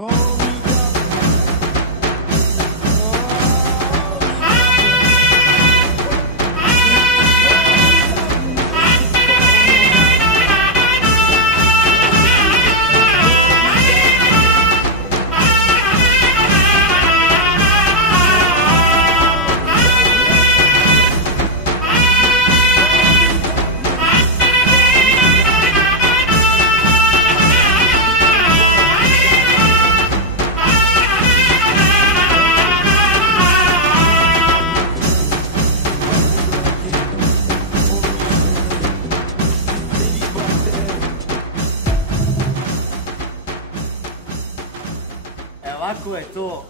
Ovako je to,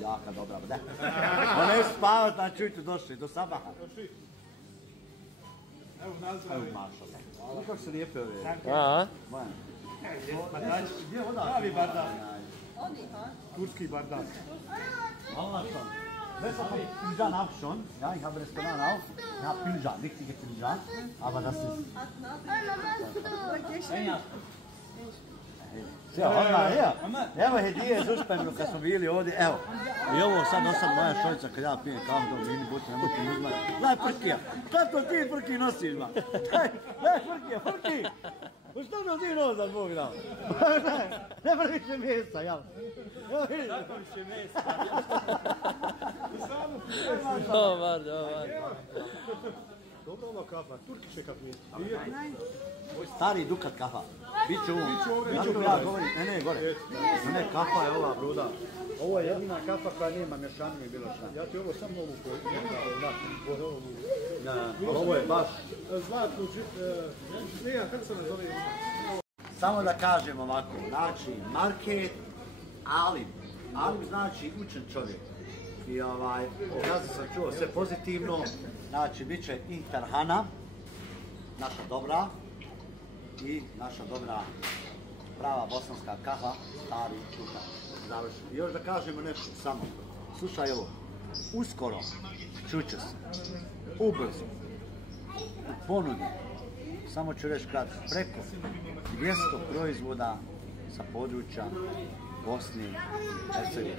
jaka dobra, da. Ona je spavat, na čujte, došli, do sabaha. Evo mašala. Kako se lijepe ove? Aha. Gdje je voda? Pravi bardak. Oni, ha? Turski bardak. Allah schon. Besser kommt Piljan auch schon. Ja, ich habe Restaurant auch. Ja, Piljan, richtige Piljan. Aber das ist... Sve, odmah, evo hedije iz Ušpenju kad smo bili ovdje, evo. I ovo sad nosam moja šolica kad ja pijem kahu do vini buti, ne moći uzmati. Daj Frkija, šta to ti Frki nosiš, ma? Daj Frkija, Frki! Što to ti nosa, Bog dao? Nema više mjesta, jel? Tako više mjesta. Dobar. Dobra ova kafa, turkiše kafe. Stari Dukat kafa. Biće ovo. Biće ja govorim, ne, gore. Ne, kafa je ova bruda. Ovo je jedina kafa koja nema mješaninu i bilo šta. Ja ti ovo samo ovu koju ovo je baš... Zlatnu, kako se ne zove? Samo da kažem ovako, znači market Alim. Alim znači učen čovjek. I ja sam čuo sve pozitivno, znači bit će Interhana, naša dobra i naša dobra prava bosanska kafa, stari Dukat. Završeno. I još da kažemo nešto samo, slušaj ovo, uskoro čuće se, ubrzo, u ponudi, samo ću reći kratko, preko 200 proizvoda sa područja Bosne i Hercegovine.